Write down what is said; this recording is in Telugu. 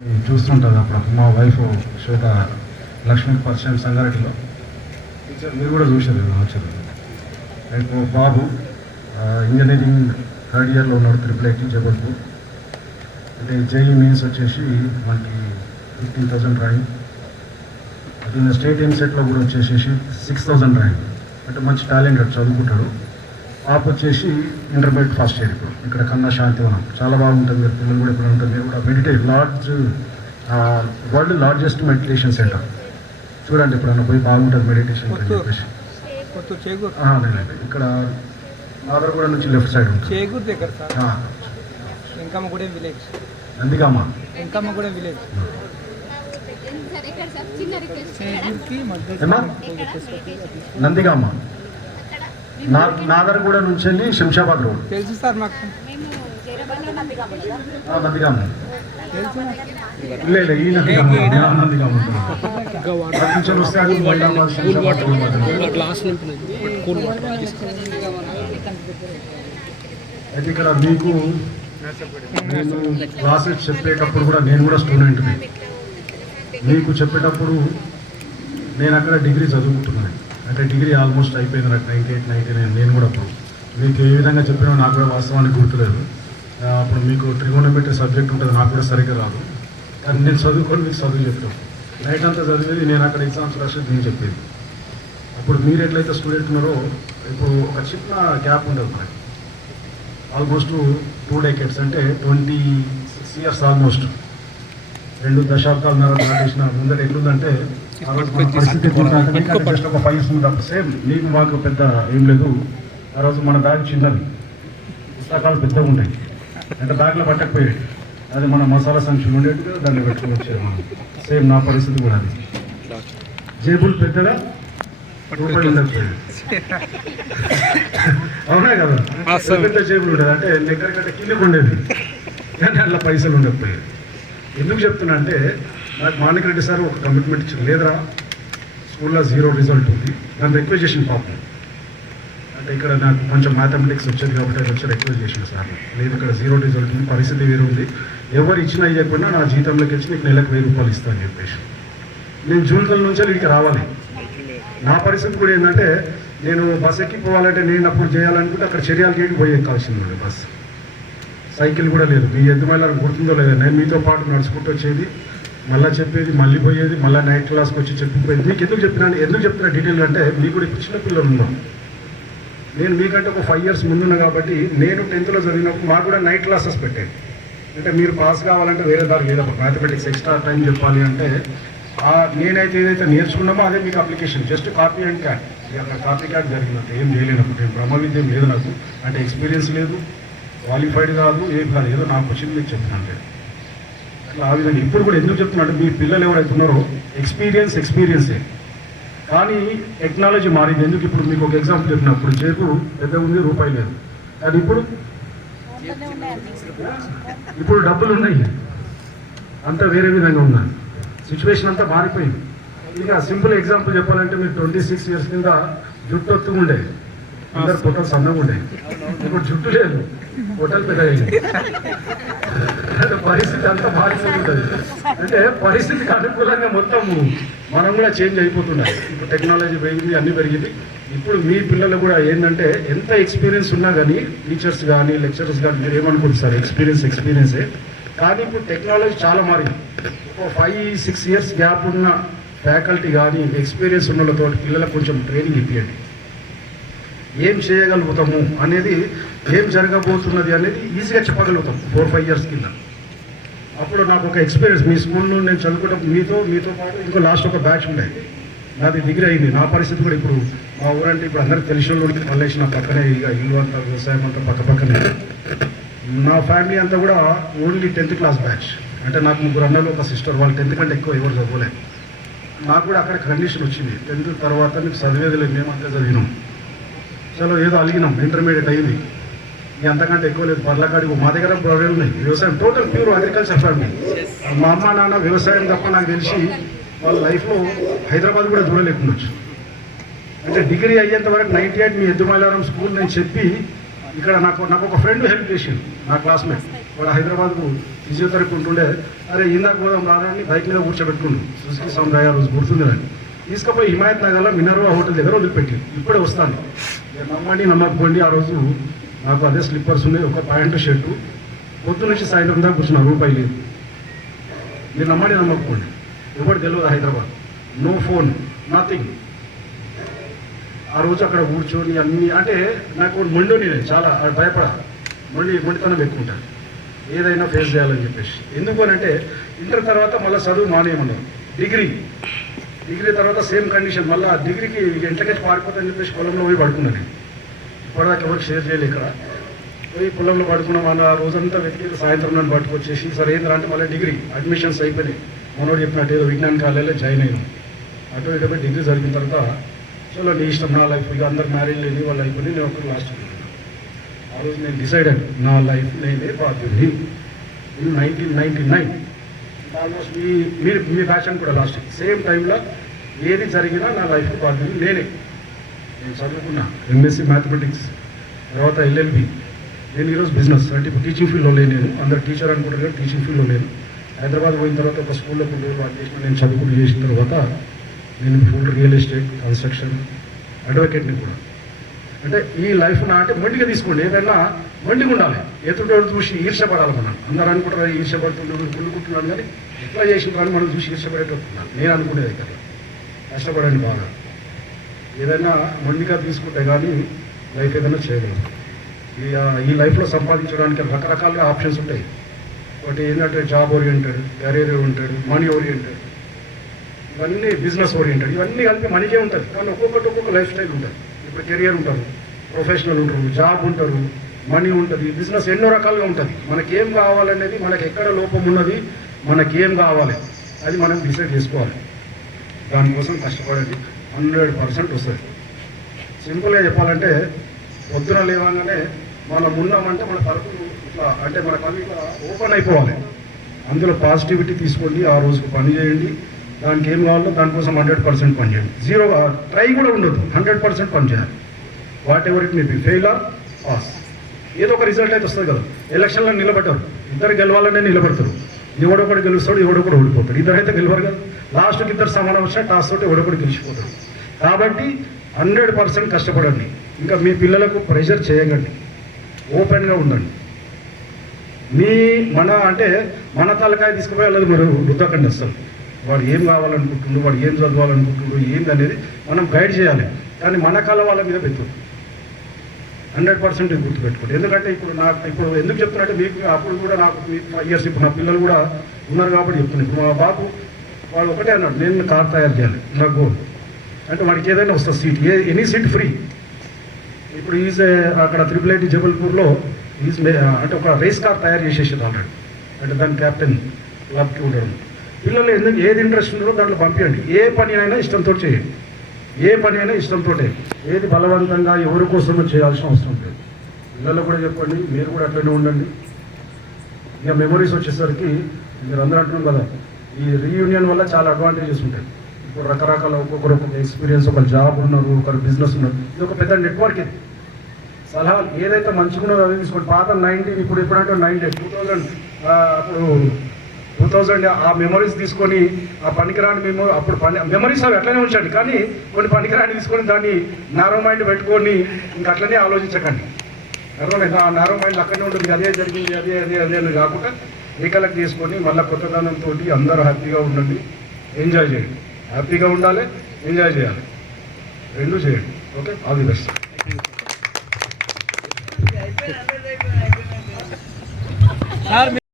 చూస్తుంటుంది అప్పుడు మా వైఫ్ శ్వేత లక్ష్మీ పరిచయం సంగారెడ్డిలో టీచర్ మీరు కూడా చూసారు వచ్చారు. రేపు బాబు ఇంజనీరింగ్ థర్డ్ ఇయర్లో ఉన్నాడు, ట్రిపుల్ ఐటీ జబల్పూర్. అంటే జేఈ మెయిన్స్ వచ్చేసి మనకి 15,000 ర్యాంక్. అది స్టేట్ ఎంసెట్లో కూడా వచ్చేసేసి 6,000 ర్యాంక్. అంటే మంచి టాలెంటెడ్, చదువుకుంటాడు. పాప వచ్చేసి ఇంటర్మీడియట్ ఫస్ట్ ఇయర్ ఇప్పుడు ఇక్కడ కన్నా శాంతివనం చాలా బాగుంటుంది. మీరు పిల్లలు కూడా ఇక్కడ ఉంటుంది. మీరు కూడా వరల్డ్ లార్జెస్ట్ మెడిటేషన్ సెంటర్ చూడండి, ఎప్పుడన్నా పోయి బాగుంటుంది మెడిటేషన్ అని చెప్పేసి. ఇక్కడ నాగర్గూడ నుంచి లెఫ్ట్ సైడ్ ఉంటుంది, నందిగామ. నందిగామ నాగర్గూడ నుంచి వెళ్ళి శంషాబాద్ రోడ్ తెలుసు సార్ మాకు. నందిగామ లేదు, ఈ నందిగామ వస్తే అది అయితే ఇక్కడ మీకు నేను క్లాసెస్ చెప్పేటప్పుడు కూడా నేను కూడా స్టూడెంట్ని. మీకు చెప్పేటప్పుడు నేను అక్కడ డిగ్రీ చదువుకుంటున్నాను. అంటే డిగ్రీ ఆల్మోస్ట్ అయిపోయింది నాకు 98, 99. నేను కూడా అప్పుడు మీకు ఏ విధంగా చెప్పినా నాకు కూడా వాస్తవానికి గుర్తులేదు. అప్పుడు మీకు ట్రిగోనోమెట్రీ సబ్జెక్ట్ ఉంటుంది, నాకు కూడా సరిగ్గా రాదు. కానీ నేను చదువుకొని మీకు చదువు చెప్పాను. నైట్ అంతా చదివేది, నేను అక్కడ ఎగ్జామ్స్ రాసేది నేను చెప్పేది. అప్పుడు మీరు ఎట్లయితే స్టూడెంట్ ఉన్నారో ఇప్పుడు ఒక చిన్న గ్యాప్ ఉండదు మనకి. ఆల్మోస్ట్ 2 decades అంటే 26 years ఆల్మోస్ట్ 2 దశాబ్దాలు దాటేసిన ముందర ఎట్లుందంటే ఆ రోజు మన పరిస్థితి జస్ట్ ఒక 5 years ముందు సేమ్ నీకు మాకు పెద్ద ఏం లేదు. ఆ రోజు మన బ్యాగ్ చిన్నది, పుస్తకాలు పెద్దగా ఉంటాయి. అంటే బ్యాగ్లో పట్టకపోయాయి, అది మన మసాలా సంచులు ఉండేది కదా, దాన్ని పెట్టుకుని వచ్చేది మనం. సేమ్ నా పరిస్థితి కూడా అది. జేబులు పెద్దగా, రూపాయలు ఉండకపోయాయి. అవునా కదా, పెద్ద జేబులు ఉండేది. అంటే దగ్గర కంటే కిందకు ఉండేది, కానీ అట్లా పైసలు ఉండకపోయాయి. ఎందుకు చెప్తున్నా అంటే నాకు మాణిక్ రెడ్డి సార్ ఒక కమిట్మెంట్ ఇచ్చింది, లేదురా స్కూల్లో 0 రిజల్ట్ ఉంది, దాన్ని రిక్వెస్ట్ చేసిన పాపం. అంటే ఇక్కడ నాకు కొంచెం మ్యాథమెటిక్స్ వచ్చేది కాబట్టి అది వచ్చి రిక్వెస్ట్ చేసిన సార్, లేదు ఇక్కడ 0 రిజల్ట్ ఉంది, పరిస్థితి వేరు ఉంది, ఎవరు ఇచ్చినా ఇవ్వకుండా నా జీతంలోకి వచ్చి నీకు నెలకు 1000 రూపాయలు ఇస్తాను చెప్పేసి. నేను జూన్కల్ నుంచి ఇక్కడికి రావాలి. నా పరిస్థితి కూడా ఏంటంటే నేను బస్ ఎక్కిపోవాలంటే నేను అప్పుడు చేయాలనుకుంటే అక్కడ చర్యాల గేట్కి పోయి ఎక్కాల్సింది బస్. సైకిల్ కూడా లేదు. మీ ఎద్దుమైనా గుర్తుందో లేదా, నేను మీతో పాటు నడుచుకుంటూ వచ్చేది, మళ్ళీ చెప్పేది, మళ్ళీ పోయేది, మళ్ళీ నైట్ క్లాస్కి వచ్చి చెప్పిపోయేది. మీకు ఎందుకు చెప్తున్నా డీటెయిల్ అంటే మీకు కూడా ఇప్పుడు చిన్నపిల్లలు ఉన్నాం. నేను మీకంటే ఒక 5 years ముందున్నా కాబట్టి నేను 10th చదివినప్పుడు మాకు కూడా నైట్ క్లాసెస్ పెట్టాను. అంటే మీరు పాస్ కావాలంటే వేరే దారి లేదు, మ్యాథమెటిక్స్ ఎక్స్ట్రా టైం చెప్పాలి అంటే నేనైతే ఏదైతే నేర్చుకున్నామో అదే మీకు application, just copy and cat. అక్కడ కాపీ క్యాట్ జరిగినట్టు ఏం చేయలేనప్పుడు నేను బ్రహ్మ విద్యం లేదు నాకు, అంటే ఎక్స్పీరియన్స్ లేదు, క్వాలిఫైడ్ కాదు, ఏం కాదు, ఏదో నాకు వచ్చింది మీకు చెప్తున్నాను. అట్లా ఆ విధంగా ఇప్పుడు కూడా ఎందుకు చెప్తున్నా అంటే మీ పిల్లలు ఎవరైతే ఉన్నారో ఎక్స్పీరియన్సే, కానీ టెక్నాలజీ మారింది. ఎందుకు ఇప్పుడు మీకు ఒక ఎగ్జాంపుల్ చెప్పినప్పుడు జేబు పెద్ద ఉంది, రూపాయి లేదు, కానీ ఇప్పుడు డబ్బులు ఉన్నాయి, అంతా వేరే విధంగా ఉన్నాయి. సిచ్యువేషన్ అంతా మారిపోయింది. ఇక సింపుల్ ఎగ్జాంపుల్ చెప్పాలంటే మీరు 26 years కింద జుట్టు ఒత్తుగా ఉండేది, అందరు పొట్టలు సన్నగా ఉండేది. ఇప్పుడు జుట్టు లేదు, పొట్టలు పెద్దగా అయింది. అంటే పరిస్థితి అంతా మారిపోతుంది. అంటే పరిస్థితికి అనుకూలంగా మొత్తం మనం కూడా చేంజ్ అయిపోతున్నాయి. ఇప్పుడు టెక్నాలజీ పెరిగింది, అన్నీ పెరిగింది. ఇప్పుడు మీ పిల్లలు కూడా ఏంటంటే ఎంత ఎక్స్పీరియన్స్ ఉన్నా కానీ టీచర్స్ కానీ లెక్చరర్స్ కానీ మీరు ఏమనుకుంటున్నారు, ఎక్స్పీరియన్సే. కానీ ఇప్పుడు టెక్నాలజీ చాలా మారింది. ఒక 5-6 years గ్యాప్ ఉన్న ఫ్యాకల్టీ కానీ ఎక్స్పీరియన్స్ ఉన్న వాళ్ళతో పిల్లలకు కొంచెం ట్రైనింగ్ ఇప్పియండి. ఏం చేయగలుగుతాము అనేది, ఏం జరగబోతున్నది అనేది ఈజీగా చెప్పగలుగుతాం 4-5 years కింద. అప్పుడు నాకు ఒక ఎక్స్పీరియన్స్, మీ స్కూల్ నుండి నేను చదువుకోవడం మీతో పాటు ఇంకో లాస్ట్ ఒక బ్యాచ్ ఉండేది, నాది డిగ్రీ అయింది. నా పరిస్థితి కూడా ఇప్పుడు మా ఊరంటే ఇప్పుడు అందరికి తెలిసిన వాళ్ళు మళ్ళీ నా పక్కనే, ఇక ఇల్లు అంతా వ్యవసాయం అంతా పక్కనే. నా ఫ్యామిలీ అంతా కూడా ఓన్లీ 10th class బ్యాచ్. అంటే నాకు 3 అన్నలు, ఒక సిస్టర్, వాళ్ళు 10th కంటే ఎక్కువ ఎవరు చదవలేదు. నాకు కూడా అక్కడ కండిషన్ వచ్చింది, 10th తర్వాత మీకు చదివేది లేదు, మేమంతా చదివినాం. చలో ఏదో అలిగినాం, ఇంటర్మీడియట్ అయింది, ఇక అంతకంటే ఎక్కువ లేదు. పర్లకాడికి మా దగ్గర ప్రొడక్ట్ ఉన్నాయి, వ్యవసాయం, టోటల్ ప్యూర్ అగ్రికల్చర్ ఫ్యామిలీ. మా అమ్మ నాన్న వ్యవసాయం తప్ప నాకు తెలిసి వాళ్ళ లైఫ్లో హైదరాబాద్ కూడా చూడలేకుండొచ్చు. అంటే డిగ్రీ అయ్యేంత వరకు 98 మీ ఎద్దుమైలారం స్కూల్ నేను చెప్పి ఇక్కడ నాకు ఒక ఫ్రెండ్ హెల్ప్ చేసింది, నా క్లాస్మేట్. వాడు హైదరాబాద్కు ఫిజియోథెరపీ ఉంటుండే, అరే ఇందాక పోదాం రాదని బైక్ మీద కూర్చోబెట్టుకుండు సుజుకి సముదాయ రోజు గుర్తుంది అని తీసుకుపోయి హిమాయత్ నగర్లో మినర్వా హోటల్ దగ్గర వదిలిపెట్టి ఇప్పుడే వస్తాను. నమ్మండి నమ్మకపోండి, ఆ రోజు నాకు అదే స్లిప్పర్స్ ఉన్నాయి, ఒక ప్యాంటు షర్టు, పొద్దు నుంచి సాయంత్రం దాకా కూర్చున్నా, రూపాయి లేదు. మీరు నమ్మండి నమ్మకపోండి, ఎవరు తెలియదు హైదరాబాద్, నో ఫోన్ నథింగ్. ఆ రోజు అక్కడ కూర్చొని అన్నీ అంటే నాకు మొండి నేను చాలా భయపడ మొండితనం ఎక్కుంటాను, ఏదైనా ఫేస్ చేయాలని చెప్పేసి. ఎందుకు అని అంటే ఇంటర్ తర్వాత మళ్ళీ చదువు మానేయమన్నారు, డిగ్రీ తర్వాత సేమ్ కండిషన్, మళ్ళీ డిగ్రీకి ఎంట్లకెచ్చి పారిపోతాయని చెప్పేసి పొలంలో పోయి పడుకున్నాను. నేను ఇప్పటిదాకా ఎవరికి షేర్ చేయలేదు. ఇక్కడ పోయి పొలంలో పడుకున్నాం, అన్న రోజంతా వెతికి సాయంత్రం నన్ను పట్టుకొచ్చేసి సరే ఏంటంటే మళ్ళీ డిగ్రీ అడ్మిషన్స్ అయిపోయినాయి. మనోడు చెప్పినట్టు ఏదో విజ్ఞాన కాలేజీలో జాయిన్ అయినాం. అటు ఇటు పోయి డిగ్రీ జరిగిన తర్వాత చలో నీ ఇష్టం, నా లైఫ్ ఇక అందరు మ్యారేజ్ లేని వాళ్ళు అయిపోయి నేను ఒకరు లాస్ట్. ఆ రోజు నేను డిసైడ్ అయ్యాను, నా లైఫ్ నేనే బాధ్యుడిని. ఇన్ 1999 ఆల్మోస్ట్ మీ ఫ్యాషన్ కూడా లాస్ట్ సేమ్ టైంలో ఏది జరిగినా నా లైఫ్ బాధ్యుడిని నేనే. నేను చదువుకున్నా ఎంఎస్సీ మ్యాథమెటిక్స్, తర్వాత ఎల్ఎల్బి. నేను ఈరోజు బిజినెస్ అంటే ఇప్పుడు టీచింగ్ ఫీల్డ్లో లేను. నేను అందరు టీచర్ అనుకుంటారు కానీ టీచింగ్ ఫీల్డ్లో లేను. హైదరాబాద్ పోయిన తర్వాత ఒక స్కూల్లో కొన్ని వాళ్ళు చేసిన నేను చదువుకుంటూ చేసిన తర్వాత నేను ఫుల్ రియల్ ఎస్టేట్, కన్స్ట్రక్షన్, అడ్వకేట్ని కూడా. అంటే ఈ లైఫ్ నా అంటే మొండిగా తీసుకోండి, ఏదైనా మొండిగా ఉండాలి. ఎదుటోడు చూసి ఈర్షపడాలి. మనం అందరూ అనుకుంటారు ఈర్షపడుతున్నాడు కుళ్ళుకుంటున్నాడు, కానీ ఎట్లా చేసిన మనం చూసి ఈర్షపడేటట్టున్నాను నేను అనుకునేది కదా. కష్టపడండి బాగా, ఏదైనా మొండిగా తీసుకుంటే కానీ లైఫ్ ఏదైనా చేయగలరు. ఈ లైఫ్లో సంపాదించడానికి రకరకాలుగా ఆప్షన్స్ ఉంటాయి. ఒకటి ఏంటంటే job oriented, career oriented, money oriented, ఇవన్నీ బిజినెస్ ఓరియంటెడ్, ఇవన్నీ కలిపి మనీకే ఉంటుంది. కానీ ఒక్కొక్క లైఫ్ స్టైల్ ఉంటుంది. ఇప్పుడు కెరియర్ ఉంటారు, ప్రొఫెషనల్ ఉంటారు, జాబ్ ఉంటారు, మనీ ఉంటుంది, బిజినెస్ ఎన్నో రకాలుగా ఉంటుంది. మనకేం కావాలనేది, మనకి ఎక్కడ లోపం ఉన్నది, మనకేం కావాలి అది మనం డిసైడ్ చేసుకోవాలి. దానికోసం కష్టపడేది 100% వస్తుంది. సింపుల్గా చెప్పాలంటే పొద్దున లేవగానే మనం ఉన్నామంటే మన తలుపులు ఇట్లా అంటే మన పని ఇట్లా ఓపెన్ అయిపోవాలి. అందులో పాజిటివిటీ తీసుకోండి, ఆ రోజుకు పని చేయండి, దానికి ఏం కావాలో దానికోసం 100% పని చేయండి. జీరో ట్రై కూడా ఉండదు, 100% పని చేయాలి. Whatever it may be, fail or pass, ఏదో ఒక రిజల్ట్ అయితే వస్తుంది కదా. ఎలక్షన్లో నిలబడ్డారు, ఇద్దరు గెలవాలనే నిలబడతారు. ఎవడొకటి గెలుస్తాడు, ఎవడొకటి ఓడిపోతాడు. ఇద్దరైతే గెలవరు కదా. లాస్ట్కి ఇద్దరు సమానం వచ్చినా టాస్ తోటి ఎవడొకటి గెలిచిపోతాడు. కాబట్టి 100% కష్టపడండి. ఇంకా మీ పిల్లలకు ప్రెషర్ చేయకండి, ఓపెన్గా ఉండండి. మన తలకాయ తీసుకుపోయి వాళ్ళది మరి రుద్దకండి అసలు. వాడు ఏం కావాలనుకుంటుండ్రు, వాడు ఏం చదవాలనుకుంటుండ్రు, ఏంది అనేది మనం గైడ్ చేయాలి. కానీ మన కళ వాళ్ళ మీద పెట్టు 100% గుర్తుపెట్టుకోండి. ఎందుకంటే ఇప్పుడు ఎందుకు చెప్తున్నట్టే మీకు అప్పుడు కూడా నాకు 5 years ఇప్పుడు నా పిల్లలు కూడా ఉన్నారు కాబట్టి చెప్తున్నాను. ఇప్పుడు మా బాబు వాడు ఒకటే అన్నాడు, నేను కార్ తయారు చేయాలి, నా గోల్. అంటే వాడికి ఏదైనా వస్తుంది సీట్, ఎనీ సీట్ ఫ్రీ. ఇప్పుడు అక్కడ 888 జబల్పూర్లో అంటే ఒక రేస్ కార్ తయారు చేసేసాడు ఆల్రెడీ. అంటే దాని క్యాప్టెన్ క్లబ్కి ఉండడం. పిల్లలు ఎందుకు ఏది ఇంట్రెస్ట్ ఉందో దాంట్లో పంపించండి. ఏ పని అయినా ఇష్టంతో చేయండి, ఏ పని అయినా ఇష్టంతో. ఏది బలవంతంగా ఎవరి కోసమో చేయాల్సిన అవసరం లేదు. పిల్లలు కూడా చెప్పండి, మీరు కూడా అట్లనే ఉండండి. ఇక మెమరీస్ వచ్చేసరికి మీరు అందరూ అంటున్నాం కదా, ఈ రీయూనియన్ వల్ల చాలా అడ్వాంటేజెస్ ఉంటాయి. ఇప్పుడు రకరకాల ఒక్కొక్క ఎక్స్పీరియన్స్, ఒకరు జాబ్ ఉన్నారు, ఒకరు బిజినెస్ ఉన్నారు. ఇది ఒక పెద్ద నెట్వర్క్. ఇది సలహాలు ఏదైతే మంచిగా ఉన్నదో అదే తీసుకోండి. పాత 90 ఇప్పుడు ఎప్పుడంటే 2000 అప్పుడు 2000 ఆ మెమరీస్ తీసుకొని ఆ పనికిరాని అప్పుడు మెమరీస్ అవి అట్లనే ఉంచండి. కానీ కొన్ని పనికిరాని తీసుకొని దాన్ని నారో మైండ్ పెట్టుకొని ఇంకా అట్లనే ఆలోచించకండి. అర్థమైంది? ఆ నారో మైండ్ అక్కడనే ఉంటుంది, అదే జరిగింది, అదే అని కాకుండా రీకలెక్ట్ చేసుకొని మళ్ళీ కొత్తదనంతో అందరూ హ్యాపీగా ఉండండి, ఎంజాయ్ చేయండి. హ్యాపీగా ఉండాలి, ఎంజాయ్ చేయాలి, రెండు చేయండి. Okay, all the best.